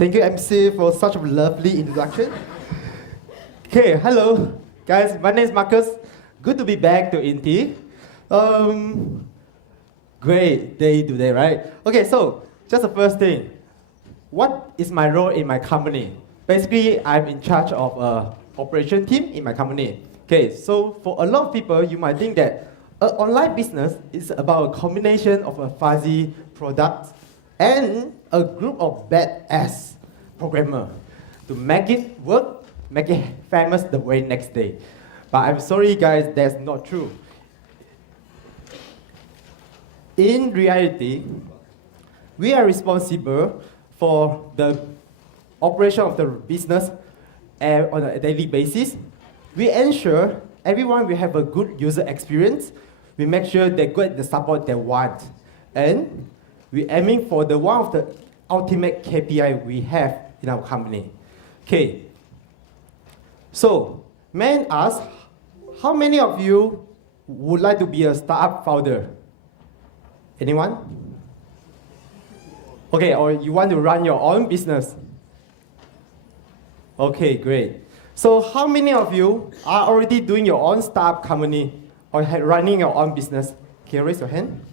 Thank you, MC, for such a lovely introduction. Okay, hello, guys. My name is Marcus. Good to be back to INTI. Great day today, right? Okay, so just the first thing. What is my role in my company? Basically, I'm in charge of an operation team in my company. Okay, so for a lot of people, you might think that an online business is about a combination of a fuzzy product and a group of badass programmer to make it work, make it famous the very next day. But I'm sorry guys, that's not true. In reality, we are responsible for the operation of the business on a daily basis. We ensure everyone will have a good user experience. We make sure they get the support they want. And we're aiming for one of the ultimate KPI we have in our company. Okay. So, may I ask, how many of you would like to be a startup founder? Anyone? Okay, or you want to run your own business? Okay, great. So how many of you are already doing your own startup company or running your own business? Can you raise your hand?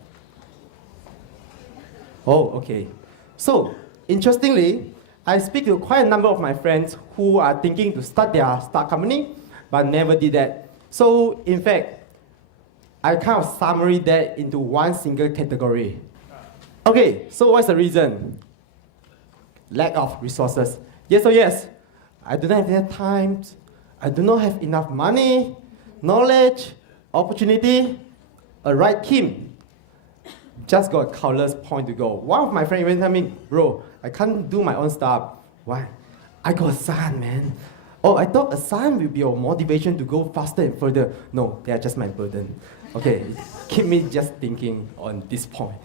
Oh, okay. So, interestingly, I speak to quite a number of my friends who are thinking to start their startup company, but never did that. So, in fact, I kind of summary that into one single category. Okay, so what's the reason? Lack of resources. Yes or yes? I do not have enough time, I do not have enough money, knowledge, opportunity, a right team. Just got countless point to go. One of my friends even told me, bro, I can't do my own stuff. Why? I got a son, man. Oh, I thought a son will be your motivation to go faster and further. No, they are just my burden. Okay, keep me just thinking on this point.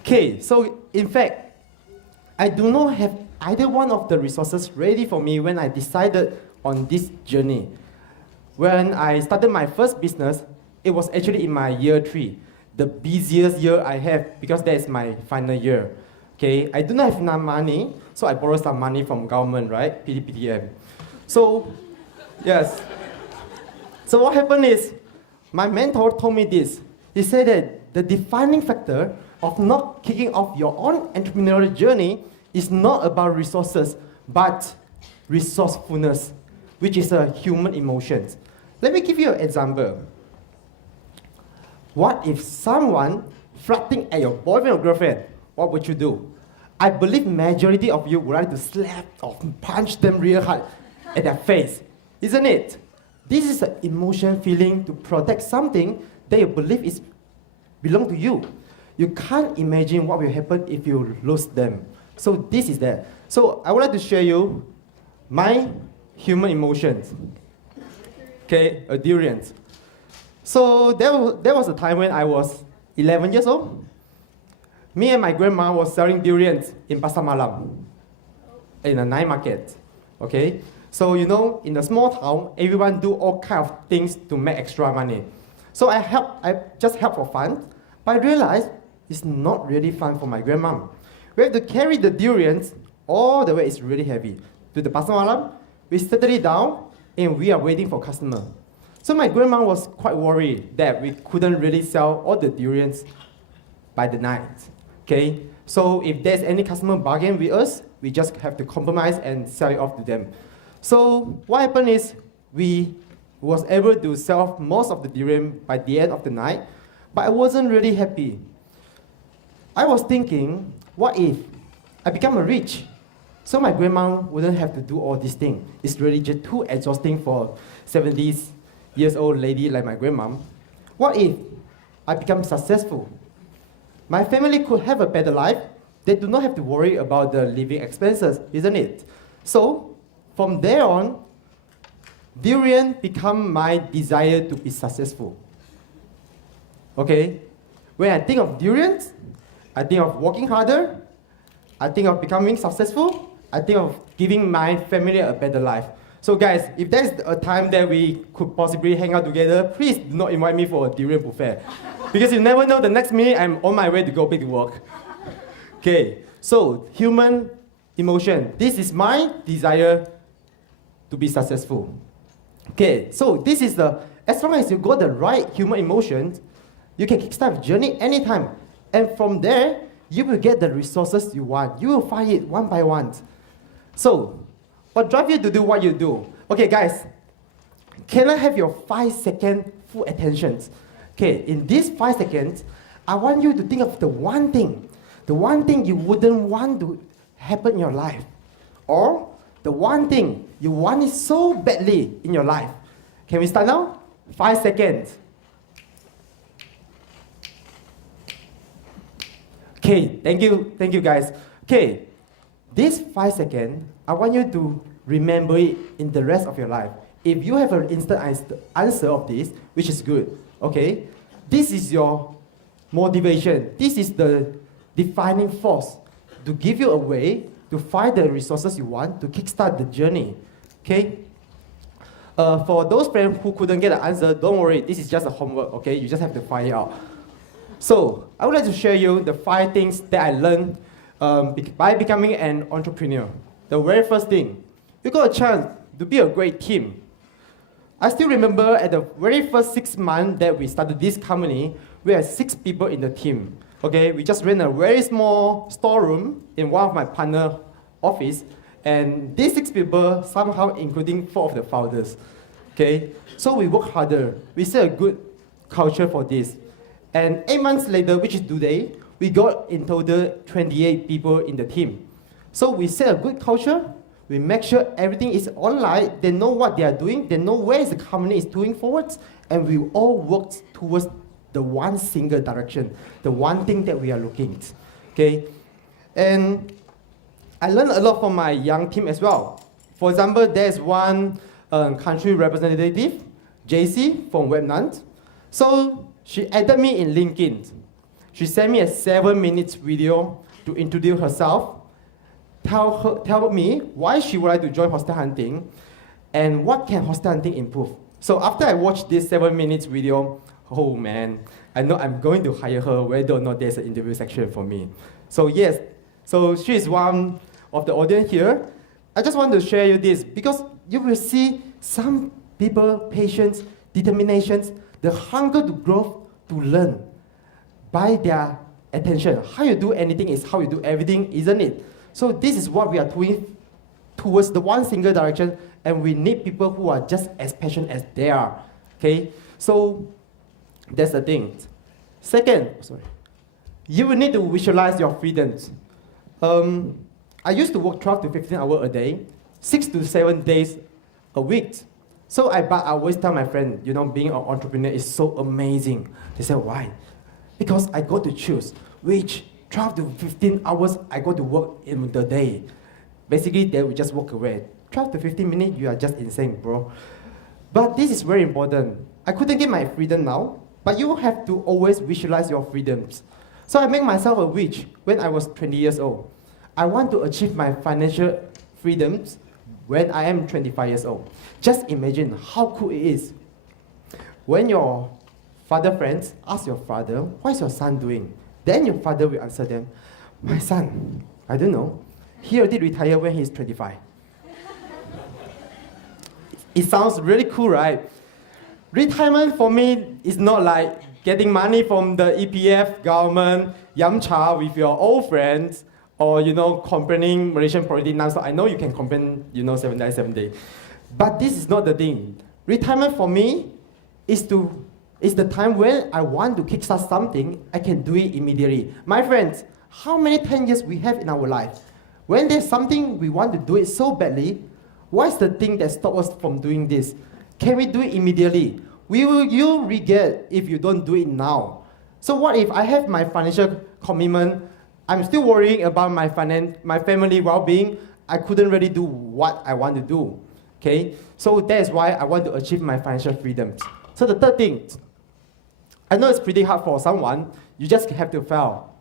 Okay, so in fact, I do not have either one of the resources ready for me when I decided on this journey. When I started my first business, it was actually in my year 3, the busiest year I have because that is my final year. Okay, I do not have enough money, so I borrowed some money from government, right? PTPTM. So, yes. So what happened is, my mentor told me this. He said that the defining factor of not kicking off your own entrepreneurial journey is not about resources, but resourcefulness, which is a human emotion. Let me give you an example. What if someone flirting at your boyfriend or girlfriend? What would you do? I believe majority of you would like to slap or punch them real hard at their face, isn't it? This is an emotion feeling to protect something that you believe is belong to you. You can't imagine what will happen if you lose them. So this is that. So I would like to share you my human emotions. Okay, a durian. So there was a time when I was 11 years old. Me and my grandma was selling durians in Pasar Malam, in a night market. Okay, so you know, in a small town, everyone do all kind of things to make extra money. So I just help for fun, but I realized it's not really fun for my grandma. We have to carry the durians all the way, it's really heavy, to the Pasar Malam. We set it down, and we are waiting for customer. So my grandma was quite worried that we couldn't really sell all the durians by the night. Okay, so if there's any customer bargain with us, we just have to compromise and sell it off to them. So what happened is we was able to sell most of the durian by the end of the night, but I wasn't really happy. I was thinking, what if I become a rich? So my grandma wouldn't have to do all these things. It's really just too exhausting for 70-year-old lady like my grandma. What if I become successful? My family could have a better life. They do not have to worry about the living expenses, isn't it? So, from there on, durian become my desire to be successful. Okay? When I think of durians, I think of working harder, I think of becoming successful, I think of giving my family a better life. So guys, if there's a time that we could possibly hang out together, please do not invite me for a durian buffet. Because you never know, the next minute I'm on my way to go back to work. Okay, so human emotion. This is my desire to be successful. Okay, so this is as long as you got the right human emotions, you can kickstart a journey anytime. And from there, you will get the resources you want. You will find it one by one. So, what drives you to do what you do? Okay, guys, can I have your 5-second full attention? Okay, in these 5 seconds, I want you to think of the one thing you wouldn't want to happen in your life, or the one thing you want it so badly in your life. Can we start now? 5 seconds. Okay, thank you guys. Okay, this 5 seconds, I want you to remember it in the rest of your life. If you have an instant answer of this, which is good, okay, this is your motivation. This is the defining force to give you a way to find the resources you want to kickstart the journey, okay? For those friends who couldn't get the answer, don't worry, this is just a homework, okay? You just have to find it out. So, I would like to share you the 5 things that I learned by becoming an entrepreneur. The very first thing, you got a chance to be a great team. I still remember at the very first 6 months that we started this company, we had 6 people in the team. Okay, we just rent a very small storeroom in one of my partner office, and these 6 people somehow including 4 of the founders. Okay, so we work harder. We set a good culture for this. And 8 months later, which is today, we got in total 28 people in the team. So we set a good culture. We make sure everything is online. They know what they are doing. They know where the company is doing forwards. And we all work towards the one single direction, the one thing that we are looking at. Okay? And I learned a lot from my young team as well. For example, there's one country representative, JC from Vietnam. So she added me in LinkedIn. She sent me a 7-minute video to introduce herself, tell me why she would like to join Hostel Hunting, and what can Hostel Hunting improve. So after I watched this 7-minute video, oh man, I know I'm going to hire her whether or not there's an interview section for me. So yes, so she is one of the audience here. I just want to share you this because you will see some people, patience, determinations, the hunger to grow, to learn by their attention. How you do anything is how you do everything, isn't it? So this is what we are doing towards the one single direction, and we need people who are just as passionate as they are. Okay? So that's the thing. Second, you will need to visualize your freedoms. I used to work 12 to 15 hours a day, 6 to 7 days a week. So I always tell my friend, you know, being an entrepreneur is so amazing. They say, why? Because I got to choose which 12 to 15 hours I go to work in the day. Basically, they will just walk away. 12 to 15 minutes, you are just insane, bro. But this is very important. I couldn't get my freedom now, but you have to always visualize your freedoms. So I make myself a wish when I was 20 years old. I want to achieve my financial freedoms when I am 25 years old. Just imagine how cool it is. When your father friends ask your father, what is your son doing? Then your father will answer them, my son, I don't know. He already retired when he's 25. It sounds really cool, right? Retirement for me is not like getting money from the EPF, government, yum cha with your old friends, or, you know, complaining Malaysian politics now. So I know you can complain, you know, 7 days, 7 days. But this is not the thing. Retirement for me is the time when I want to kickstart something, I can do it immediately. My friends, how many 10 years we have in our life? When there's something we want to do it so badly, what's the thing that stops us from doing this? Can we do it immediately? You regret if you don't do it now. So what if I have my financial commitment, I'm still worrying about my family well-being, I couldn't really do what I want to do, okay? So that is why I want to achieve my financial freedom. So the third thing, I know it's pretty hard for someone, you just have to fail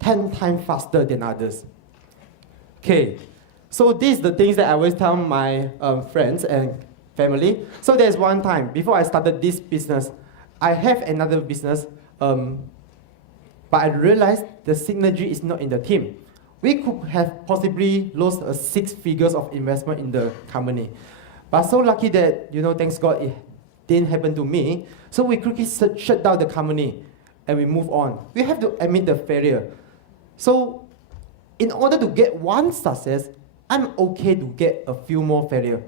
10 times faster than others. Okay, so these are the things that I always tell my friends and family. So there's one time, before I started this business, I have another business, but I realized the synergy is not in the team. we could have possibly lost 6 figures of investment in the company. But so lucky that, thanks God, it didn't happen to me. So we quickly shut down the company and we move on. We have to admit the failure. So in order to get one success, I'm okay to get a few more failure.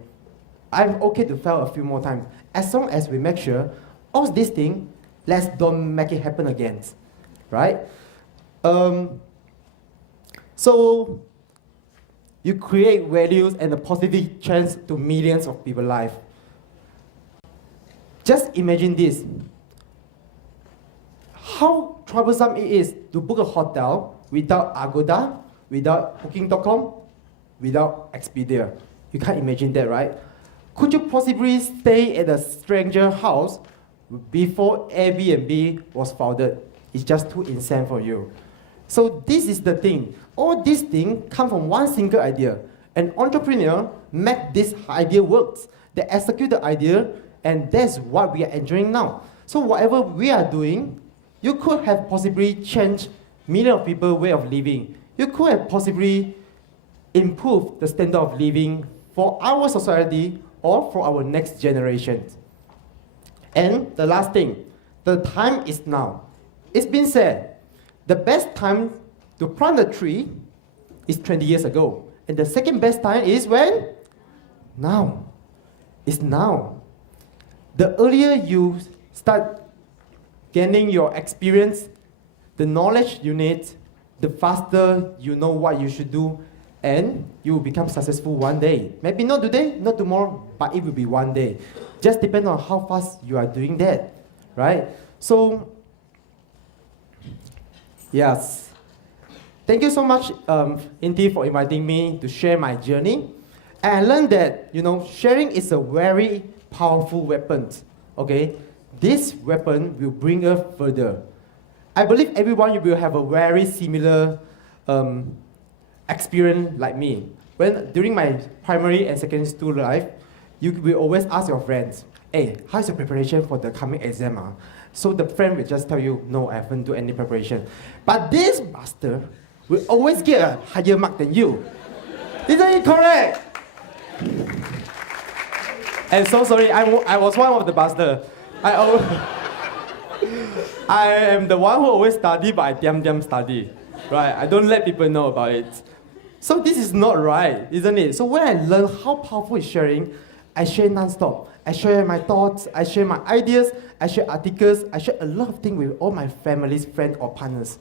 I'm okay to fail a few more times. As long as we make sure all these things, let's don't make it happen again, right? So you create values and a positive chance to millions of people's life. Just imagine this. How troublesome it is to book a hotel without Agoda, without Booking.com, without Expedia. You can't imagine that, right? Could you possibly stay at a stranger house before Airbnb was founded? It's just too insane for you. So this is the thing. All these things come from one single idea. An entrepreneur make this idea works. They execute the idea, and that's what we are enjoying now. So whatever we are doing, you could have possibly changed millions of people's way of living. You could have possibly improved the standard of living for our society or for our next generation. And the last thing, the time is now. It's been said, the best time to plant a tree is 20 years ago. And the second best time is when? Now. It's now. The earlier you start gaining your experience, the knowledge you need, the faster you know what you should do, and you will become successful one day. Maybe not today, not tomorrow, but it will be one day. Just depends on how fast you are doing that, right? So, yes. Thank you so much, INTI, for inviting me to share my journey. And I learned that, sharing is a very powerful weapon, okay? This weapon will bring us further. I believe everyone will have a very similar experience like me. During my primary and secondary school life, you will always ask your friends, hey, how's your preparation for the coming exam? So the friend will just tell you, no, I haven't done any preparation. But this master will always get a higher mark than you. Isn't it correct? And so sorry, I was one of the bastard. I am the one who always study, but I diam study. Right? I don't let people know about it. So this is not right, isn't it? So when I learn how powerful is sharing, I share non-stop. I share my thoughts, I share my ideas, I share articles, I share a lot of things with all my families, friends, or partners.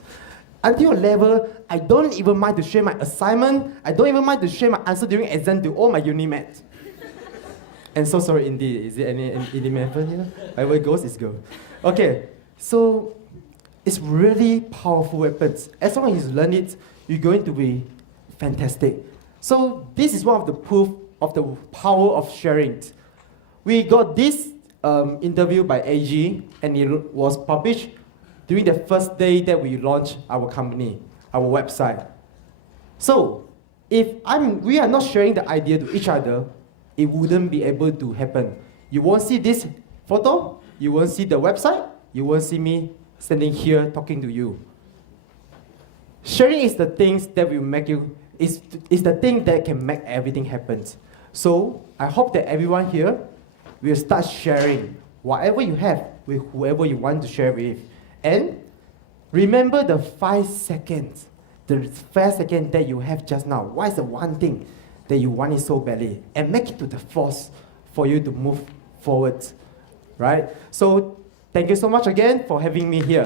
Until a level, I don't even mind to share my assignment, I don't even mind to share my answer during exam to all my uni mates. And so sorry, indeed. Is there any member here? Wherever it goes, it's good. Okay, so it's really powerful weapons. As long as you learn it, you're going to be fantastic. So this is one of the proof of the power of sharing. We got this interview by AG, and it was published during the first day that we launched our company, our website. So if we are not sharing the idea to each other, it wouldn't be able to happen. You won't see this photo, you won't see the website, you won't see me standing here talking to you. Sharing is the things that will make you, is the thing that can make everything happen. So I hope that everyone here will start sharing whatever you have with whoever you want to share with. And remember the 5 seconds, the 5 seconds that you have just now. What is the one thing that you want it so badly? And make it to the force for you to move forward, right? So thank you so much again for having me here.